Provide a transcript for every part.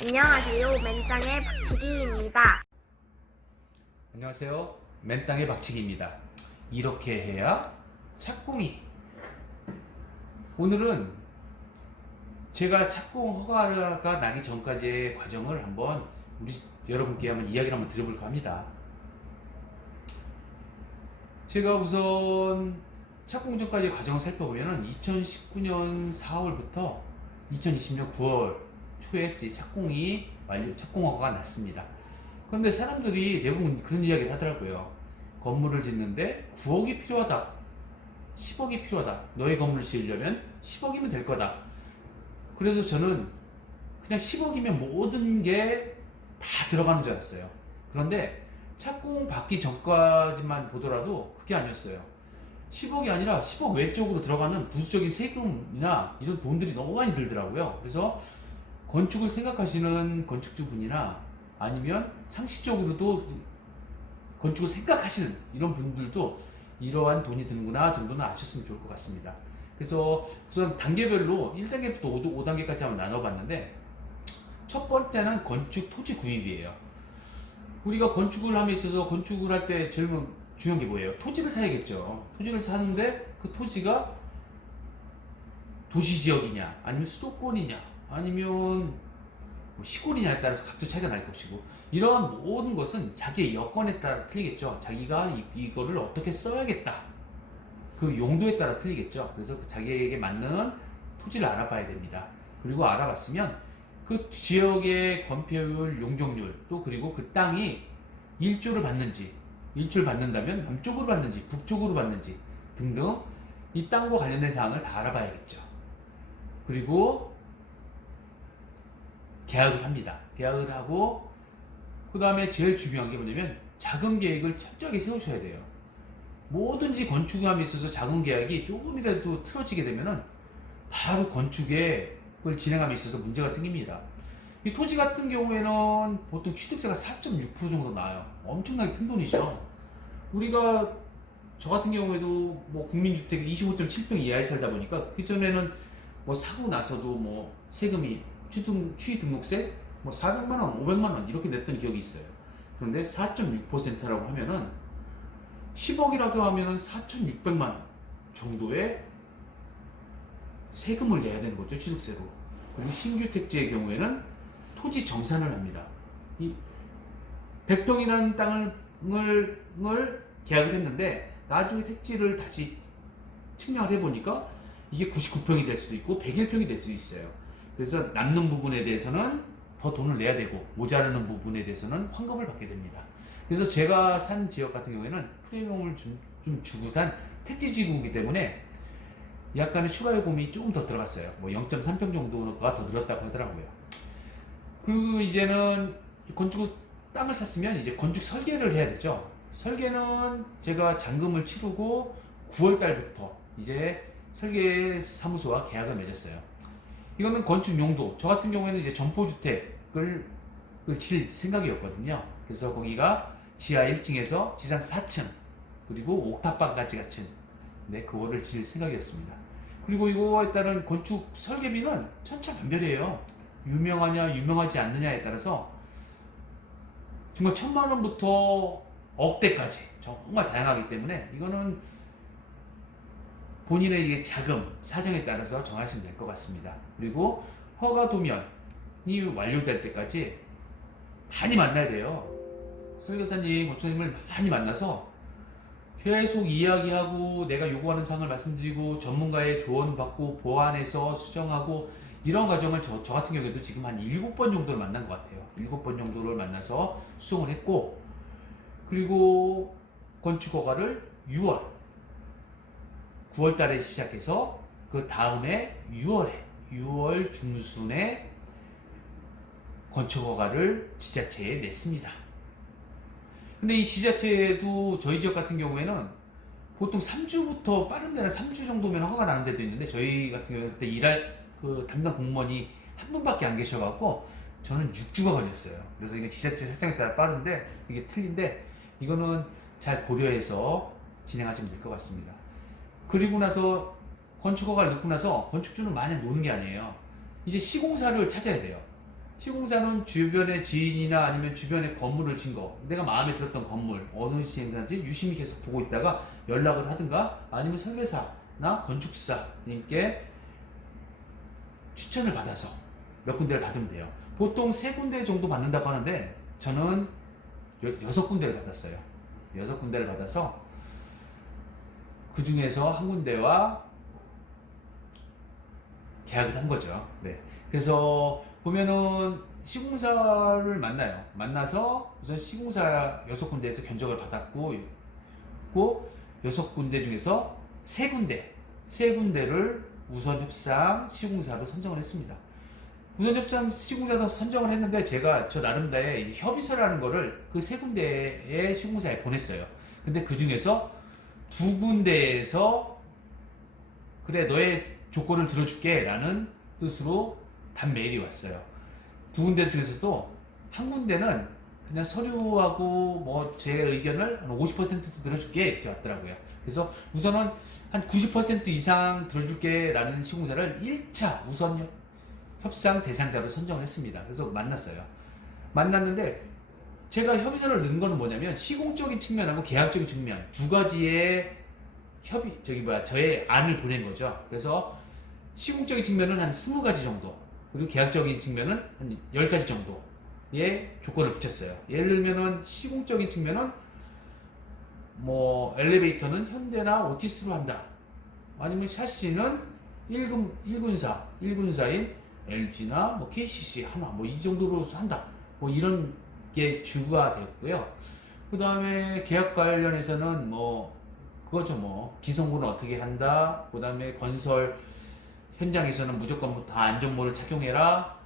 안녕하세요. 맨땅의 박치기입니다. 안녕하세요. 맨땅의 박치기입니다. 이렇게 해야 착공이. 오늘은 제가 착공 허가가 나기 전까지의 과정을 한번 우리 여러분께 한번 이야기를 한번 드려볼까 합니다. 제가 우선 착공 전까지의 과정을 살펴보면 2019년 4월부터 2020년 9월 초에 착공 허가가 났습니다. 그런데 사람들이 대부분 그런 이야기를 하더라고요. 건물을 짓는데 9억이 필요하다. 10억이 필요하다. 너의 건물을 지으려면 10억이면 될 거다. 그래서 저는 그냥 10억이면 모든 게 다 들어가는 줄 알았어요. 그런데 착공 받기 전까지만 보더라도 그게 아니었어요. 10억이 아니라 10억 외쪽으로 들어가는 부수적인 세금이나 이런 돈들이 너무 많이 들더라고요. 그래서 건축을 생각하시는 건축주분이나 아니면 상식적으로도 건축을 생각하시는 이런 분들도 이러한 돈이 드는구나 정도는 아셨으면 좋을 것 같습니다. 그래서 우선 단계별로 1단계부터 5단계까지 한번 나눠봤는데, 첫 번째는 건축 토지 구입이에요. 우리가 건축을 함에 있어서 건축을 할 때 제일 중요한 게 뭐예요? 토지를 사야겠죠. 토지를 사는데 그 토지가 도시지역이냐 아니면 수도권이냐 아니면 뭐 시골이냐에 따라서 각도 차이가 날 것이고, 이러한 모든 것은 자기의 여건에 따라 틀리겠죠. 자기가 이거를 어떻게 써야겠다, 그 용도에 따라 틀리겠죠. 그래서 자기에게 맞는 토지를 알아봐야 됩니다. 그리고 알아봤으면 그 지역의 건폐율, 용적률, 또 그리고 그 땅이 일조를 받는지, 일조를 받는다면 남쪽으로 받는지 북쪽으로 받는지 등등 이 땅과 관련된 사항을 다 알아봐야겠죠. 그리고 계약을 합니다. 계약을 하고 그 다음에 제일 중요한 게 뭐냐면 자금 계획을 철저하게 세우셔야 돼요. 뭐든지 건축함에 있어서 자금 계약이 조금이라도 틀어지게 되면은 바로 건축을 진행함에 있어서 문제가 생깁니다. 이 토지 같은 경우에는 보통 취득세가 4.6% 정도 나와요. 엄청나게 큰 돈이죠. 우리가 저 같은 경우에도 뭐 국민주택 25.7평 이하에 살다 보니까 그 전에는 뭐 사고 나서도 뭐 세금이 취등록세 뭐 400만 원, 500만 원 이렇게 냈던 기억이 있어요. 그런데 4.6%라고 하면은 10억이라고 하면은 4,600만 원 정도의 세금을 내야 되는 거죠, 취득세로. 그리고 신규 택지의 경우에는 토지 정산을 합니다. 이 100평이라는 땅을 계약을 했는데 나중에 택지를 다시 측량을 해보니까 이게 99평이 될 수도 있고 101평이 될 수도 있어요. 그래서 남는 부분에 대해서는 더 돈을 내야 되고 모자라는 부분에 대해서는 환급을 받게 됩니다. 그래서 제가 산 지역 같은 경우에는 프리미엄을 좀 주고 산 택지지구이기 때문에 약간의 추가 요금이 조금 더 들어갔어요. 뭐 0.3평 정도가 더 늘었다고 하더라고요. 그리고 이제는 건축 땅을 샀으면 이제 건축 설계를 해야 되죠. 설계는 제가 잔금을 치르고 9월 달부터 이제 설계 사무소와 계약을 맺었어요. 이거는 건축 용도, 저 같은 경우에는 이제 점포주택을 질 생각이었거든요. 그래서 거기가 지하 1층에서 지상 4층 그리고 옥탑방까지 갖춘, 네, 그거를 질 생각이었습니다. 그리고 이거에 따른 건축 설계비는 천차만별이에요. 유명하냐 유명하지 않느냐에 따라서 정말 1,000만 원부터 억대까지 정말 다양하기 때문에 이거는 본인의 이게 자금 사정에 따라서 정하시면 될 것 같습니다. 그리고 허가 도면이 완료될 때까지 많이 만나야 돼요. 설계사님, 건축사님을 많이 만나서 계속 이야기하고 내가 요구하는 사항을 말씀드리고 전문가의 조언 받고 보완해서 수정하고, 이런 과정을 저 같은 경우에도 지금 한 7번 정도를 만난 것 같아요. 7번 정도를 만나서 수정을 했고, 그리고 건축허가를 9월 달에 시작해서 그 다음에 6월 중순에 건축허가를 지자체에 냈습니다. 근데 이 지자체에도 저희 지역 같은 경우에는 보통 3주부터, 빠른 데는 3주 정도면 허가가 나는 데도 있는데, 저희 같은 경우에 그때 일할 그 담당 공무원이 한 분밖에 안 계셔갖고 저는 6주가 걸렸어요. 그래서 이게 지자체 설정에 따라 빠른데 이게 틀린데, 이거는 잘 고려해서 진행하시면 될 것 같습니다. 그리고 나서 건축허가를 넣고 나서 건축주는 마냥 노는 게 아니에요. 이제 시공사를 찾아야 돼요. 시공사는 주변의 지인이나 아니면 주변에 건물을 진 거, 내가 마음에 들었던 건물, 어느 시행사인지 유심히 계속 보고 있다가 연락을 하든가 아니면 설계사나 건축사님께 추천을 받아서 몇 군데를 받으면 돼요. 보통 3군데 정도 받는다고 하는데 저는 6군데를 받았어요. 6군데를 받아서 그 중에서 한 군데와 계약을 한 거죠. 네. 그래서 보면은 시공사를 만나요. 만나서 우선 시공사 6군데에서 견적을 받았고, 6군데 중에서 3군데를 우선 협상 시공사로 선정을 했습니다. 우선 협상 시공사로 선정을 했는데 제가 저 나름대로의 협의서라는 거를 그 3군데의 시공사에 보냈어요. 근데 그 중에서 2군데에서 그래 너의 조건을 들어줄게 라는 뜻으로 단메일이 왔어요. 2군데 중에서도 한 군데는 그냥 서류하고 뭐 제 의견을 한 50% 들어줄게 이렇게 왔더라고요. 그래서 우선은 한 90% 이상 들어줄게 라는 시공사를 1차 우선 협상 대상자로 선정을 했습니다. 그래서 만났어요. 만났는데 제가 협의서를 넣은 거는 뭐냐면 시공적인 측면하고 계약적인 측면 두 가지의 저의 안을 보낸 거죠. 그래서 시공적인 측면은 한 20가지 정도, 그리고 계약적인 측면은 한 10가지 정도의 조건을 붙였어요. 예를 들면은 시공적인 측면은 뭐 엘리베이터는 현대나 오티스로 한다. 아니면 샤시는 1군사인 LG나 뭐 KCC 하나 뭐 이 정도로 한다. 뭐 이런 게 주가 되었고요. 그 다음에 계약 관련해서는 뭐 그거죠. 뭐 기성구는 어떻게 한다. 그 다음에 건설 현장에서는 무조건 다 안전모를 착용해라.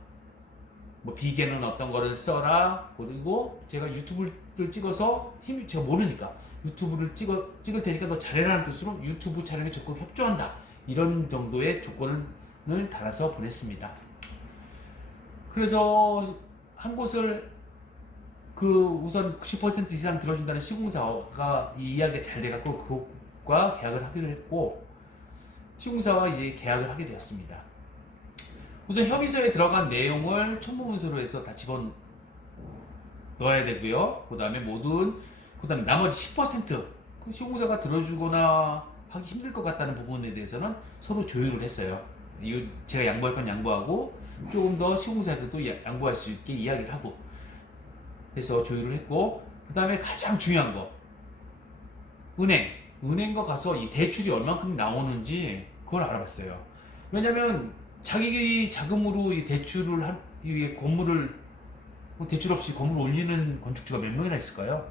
뭐 비계는 어떤 거를 써라. 그리고 제가 유튜브를 찍어서 제가 모르니까 유튜브를 찍을 테니까 너 잘해라는 뜻으로 유튜브 촬영에 적극 협조한다. 이런 정도의 조건을 달아서 보냈습니다. 그래서 한 곳을 우선 90% 이상 들어준다는 시공사가 이 이야기가 잘 돼갖고 그것과 계약을 하기로 했고 시공사와 이제 계약을 하게 되었습니다. 우선 협의서에 들어간 내용을 첨부문서로 해서 다 집어 넣어야 되고요. 그 다음에 나머지 10% 시공사가 들어주거나 하기 힘들 것 같다는 부분에 대해서는 서로 조율을 했어요. 이거 제가 양보할 건 양보하고 조금 더 시공사에서도 양보할 수 있게 이야기를 하고 해서 조율을 했고, 그 다음에 가장 중요한 거 은행과 가서 이 대출이 얼만큼 나오는지 그걸 알아봤어요. 왜냐면 자기 자금으로 이 대출을 이 건물을 대출 없이 건물을 올리는 건축주가 몇 명이나 있을까요?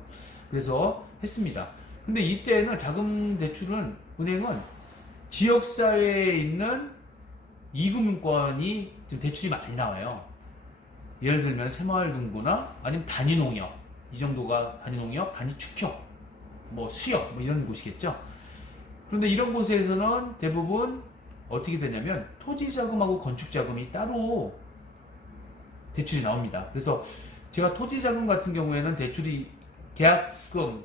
그래서 했습니다. 근데 이때는 자금 대출은 은행은 지역사회에 있는 이금융권이 지금 대출이 많이 나와요. 예를 들면 새마을금고나 아니면 단위농협, 이 정도가 단위농협, 단위축협, 뭐 수협 뭐 이런 곳이겠죠. 그런데 이런 곳에서는 대부분 어떻게 되냐면 토지자금하고 건축자금이 따로 대출이 나옵니다. 그래서 제가 토지자금 같은 경우에는 대출이 계약금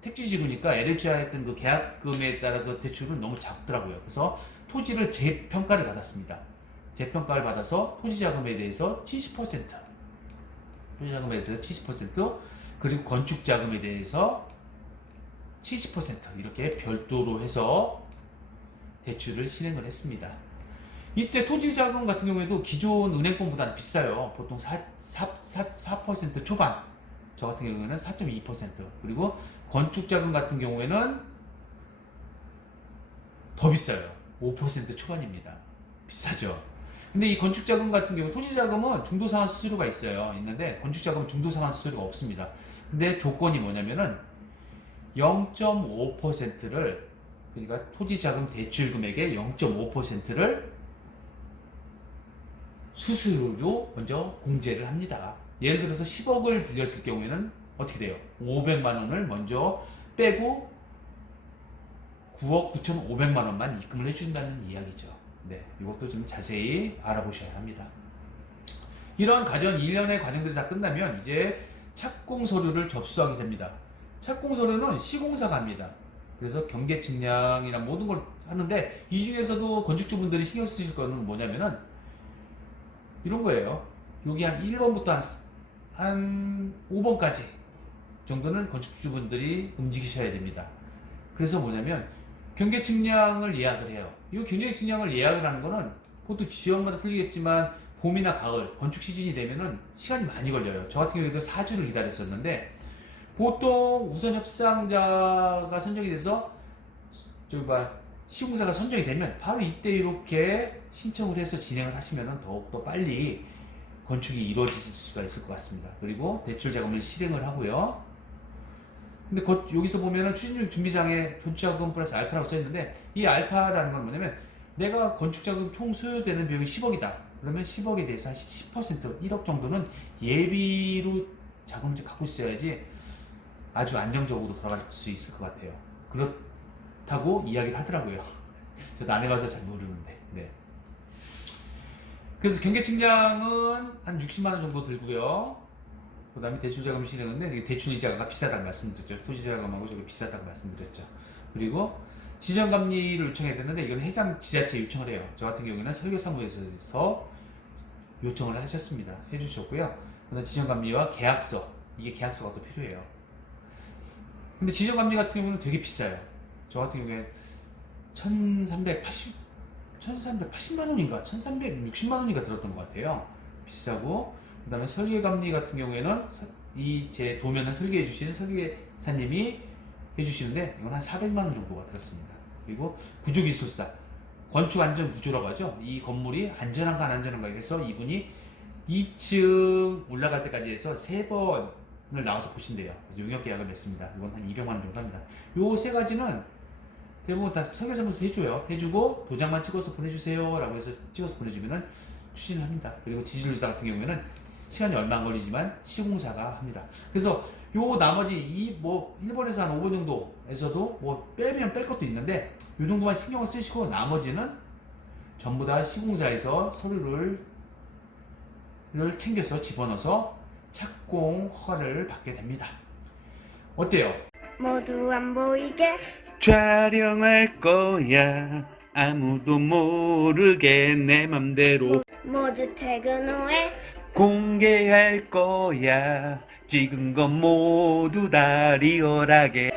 택지지구니까 LHI 했던 그 계약금에 따라서 대출은 너무 작더라고요. 그래서 토지를 재평가를 받았습니다. 재평가를 받아서 토지자금에 대해서 70%, 그리고 건축자금에 대해서 70% 이렇게 별도로 해서 대출을 실행을 했습니다. 이때 토지자금 같은 경우에도 기존 은행권보다는 비싸요. 보통 4% 초반, 저 같은 경우에는 4.2%, 그리고 건축자금 같은 경우에는 더 비싸요. 5% 초반입니다. 비싸죠. 근데 이 건축자금 같은 경우, 토지자금은 중도상환 수수료가 있는데 건축자금은 중도상환 수수료가 없습니다. 근데 조건이 뭐냐면은 0.5%를, 그러니까 토지자금 대출 금액의 0.5%를 수수료로 먼저 공제를 합니다. 예를 들어서 10억을 빌렸을 경우에는 어떻게 돼요? 500만 원을 먼저 빼고 9억 9,500만 원만 입금을 해준다는 이야기죠. 네, 이것도 좀 자세히 알아보셔야 합니다. 이런 과정, 1년의 과정들이 다 끝나면 이제 착공 서류를 접수하게 됩니다. 착공 서류는 시공사가 합니다. 그래서 경계 측량이나 모든 걸 하는데, 이 중에서도 건축주분들이 신경 쓰실 거는 뭐냐면은 이런 거예요. 여기 한 1번부터 한 5번까지 정도는 건축주분들이 움직이셔야 됩니다. 그래서 뭐냐면 경계 측량을 예약을 해요. 이 경계 측량을 예약을 하는 거는 보통 지역마다 틀리겠지만 봄이나 가을 건축 시즌이 되면은 시간이 많이 걸려요. 저 같은 경우에도 4주를 기다렸었는데 보통 우선 협상자가 선정이 돼서 시공사가 선정이 되면 바로 이때 이렇게 신청을 해서 진행을 하시면 더욱더 빨리 건축이 이루어질 수가 있을 것 같습니다. 그리고 대출 자금을 실행을 하고요. 근데 여기서 보면은 추진력 준비장에 건축자금 플러스 알파라고 써있는데 이 알파라는 건 뭐냐면 내가 건축자금 총 소요되는 비용이 10억이다. 그러면 10억에 대해서 한 10%, 1억 정도는 예비로 자금을 갖고 있어야지 아주 안정적으로 돌아갈 수 있을 것 같아요. 그렇다고 이야기를 하더라고요. 저도 안 해봐서 잘 모르는데. 네. 그래서 경계 측량은 한 60만원 정도 들고요. 그 다음에 대출자금 실행인데 대출이자가 비싸다고 말씀드렸죠. 토지자금하고 저게 비싸다고 말씀드렸죠. 그리고 지정감리를 요청해야 되는데 이건 해당 지자체에 요청을 해요. 저 같은 경우에는 설계사무소에서 요청을 하셨습니다. 해주셨고요. 그다음 지정감리와 계약서, 이게 계약서가 또 필요해요. 근데 지정감리 같은 경우는 되게 비싸요. 저 같은 경우에 1380만 원인가 1360만 원인가 들었던 것 같아요. 비싸고, 그 다음에 설계감리 같은 경우에는 이 제 도면을 설계해 주신 설계사님이 해주시는데 이건 한 400만 원 정도가 들었습니다. 그리고 구조기술사, 건축안전구조라고 하죠. 이 건물이 안전한가 안 안전한가 해서 이분이 2층 올라갈 때까지 해서 3번을 나와서 보신대요. 그래서 용역계약을 맺습니다. 이건 한 200만 원 정도 합니다. 요 세 가지는 대부분 다 설계사무소 해줘요. 해주고 도장만 찍어서 보내주세요 라고 해서 찍어서 보내주면은 추진을 합니다. 그리고 지질료사 같은 경우에는 시간이 얼마 안 걸리지만 시공사가 합니다. 그래서 요 나머지 1번에서 한 5번 정도에서도 뭐 빼면 뺄 것도 있는데 요 정도만 신경을 쓰시고 나머지는 전부 다 시공사에서 서류를 챙겨서 집어넣어서 착공 허가를 받게 됩니다. 어때요? 모두 안 보이게 촬영할 거야 아무도 모르게 내 맘대로 모두 퇴근 후에 공개할 거야 찍은 건 모두 다 리얼하게